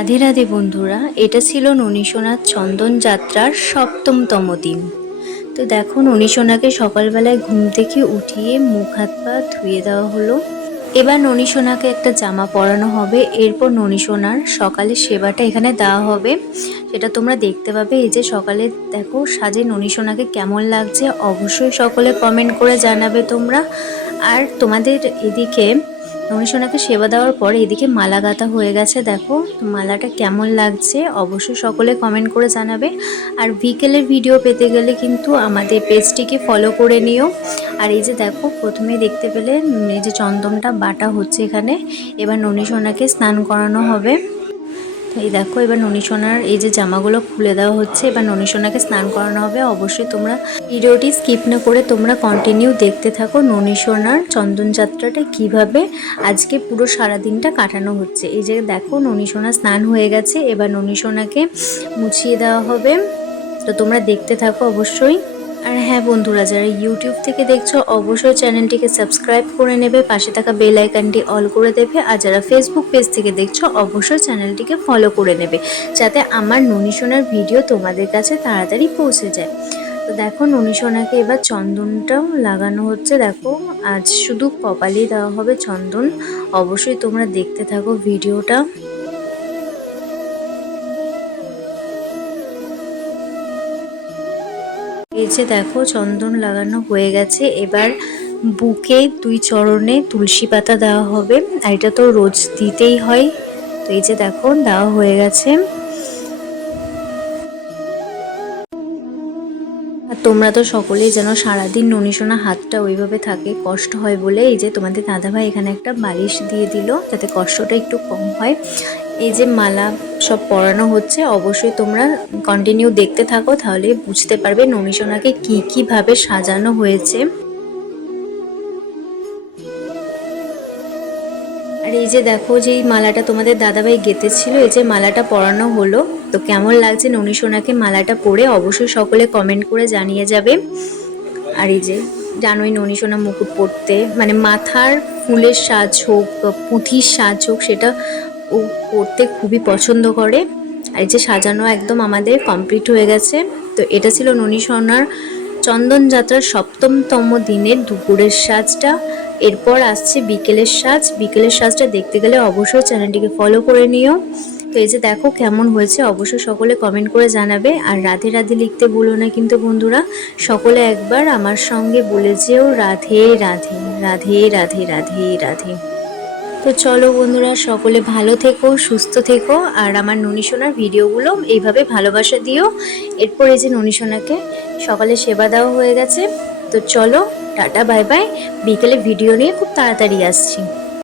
রাধে রাধে বন্ধুরা, এটা ছিল ননীশোনার চন্দন যাত্রার সপ্তমতম দিন। তো দেখো ননীশোনাকে সকালবেলায় ঘুম থেকে উঠিয়ে মুখ হাত পা ধুয়ে দেওয়া হলো। এবার ননীশোনাকে একটা জামা পরানো হবে, এরপর ননীশোনার সকালের সেবাটা এখানে দেওয়া হবে, সেটা তোমরা দেখতে পাবে। এই যে সকালে দেখো সাজে ননীশোনাকে কেমন লাগছে অবশ্যই সকলে কমেন্ট করে জানাবে তোমরা। আর তোমাদের এদিকে ননীশোনাকে সেবা দেওয়ার পর এদিকে মালা গাঁথা হয়ে গেছে, দেখো তো মালাটা কেমন লাগছে অবশ্যই সকলে কমেন্ট করে জানাবে। আর বিকেলের ভিডিও পেতে গেলে কিন্তু আমাদের পেজটিকে ফলো করে নিও। আর এই যে দেখো প্রথমে দেখতে পেলে এই যে চন্দনটা বাটা হচ্ছে এখানে, এবার ননীশোনাকে স্নান করানো হবে। এই দেখো এবার ননীশোনার এই যে জামাগুলো খুলে দেওয়া হচ্ছে, এবার ননীশোনাকে স্নান করানো হবে। অবশ্যই তোমরা ভিডিওটি স্কিপ না করে তোমরা কন্টিনিউ দেখতে থাকো ননীশোনার চন্দন যাত্রাটা কিভাবে আজকে পুরো সারাদিনটা কাটানো হচ্ছে। এই যে দেখো ননীশোনা স্নান হয়ে গেছে, এবার ননীশোনাকে মুছিয়ে দেওয়া হবে। তো তোমরা দেখতে থাকো অবশ্যই। আর হ্যাঁ বন্ধুরা, যারা ইউটিউব থেকে দেখছো অবশ্যই চ্যানেলটিকে সাবস্ক্রাইব করে নেবে, পাশে থাকা বেল আইকনটি অল করে দেবে। আর যারা ফেসবুক পেজ থেকে দেখছো অবশ্যই চ্যানেলটিকে ফলো করে নেবে, যাতে আমার ননীশোনার ভিডিও তোমাদের কাছে তাড়াতাড়ি পৌঁছে যায়। তো দেখো ননীশোনাকে এবার চন্দনটাও লাগানো হচ্ছে। দেখো আজ শুধু কপালেই দেওয়া হবে চন্দন, অবশ্যই তোমরা দেখতে থাকো ভিডিওটা। এই যে দেখো চন্দন লাগানো হয়ে গেছে, এবার বুকে দুই চরণে তুলসী পাতা দেওয়া হবে। আর এটা তো রোজ দিতেই হয়। তো এই যে দেখো দেওয়া হয়ে গেছে। আর তোমরা তো সকলেই যেন সারাদিন ননীশোনা হাতটা ওইভাবে থাকে, কষ্ট হয় বলে এই যে তোমাদের দাদাভাই এখানে একটা বালিশ দিয়ে দিল যাতে কষ্টটা একটু কম হয়। এই যে মালা সব পরানো হচ্ছে, অবশ্যই তোমরা কন্টিনিউ দেখতে থাকো, তাহলে বুঝতে পারবে ননীশোনাকে কিভাবে সাজানো হয়েছে। আর এই যে দেখো যে এই মালাটা তোমাদের দাদাভাই গেঁথেছিল, এই যে মালাটা পরানো হলো। তো কেমন লাগছে ননীশোনাকে মালাটা পরে অবশ্যই সকলে কমেন্ট করে জানিয়ে যাবে। আর এই যে জানোই ননীশোনা মুকুট পরতে মানে মাথার ফুলের সাজ হোক বা পুঁথির সাজ হোক, সেটা ও পরতে খুবই পছন্দ করে। আর এই যে সাজানো একদম আমাদের কমপ্লিট হয়ে গেছে। তো এটা ছিল ননীশোনার চন্দন যাত্রার সপ্তমতম দিনের দুপুরের সাজটা। এরপর আসছে বিকেলের সাজ। বিকেলের সাজটা দেখতে গেলে অবশ্যই চ্যানেলটিকে ফলো করে নিও। তো এই যে দেখো কেমন হয়েছে অবশ্যই সকলে কমেন্ট করে জানাবে। আর রাধে রাধে লিখতে ভুলো না কিন্তু বন্ধুরা, সকলে একবার আমার সঙ্গে বলে যেও রাধে রাধে রাধে রাধে রাধে রাধে। তো চলো বন্ধুরা, সকলে ভালো থেকো, সুস্থ থেকো, আর আমার ননীশোনার ভিডিওগুলো এইভাবে ভালোবাসা দিও। এরপর এই যে ননীশোনাকে সকালে সেবা দেওয়া হয়ে গেছে। তো চলো টাটা বাই বাই, বিকেলে ভিডিও নিয়ে খুব তাড়াতাড়ি আসছি।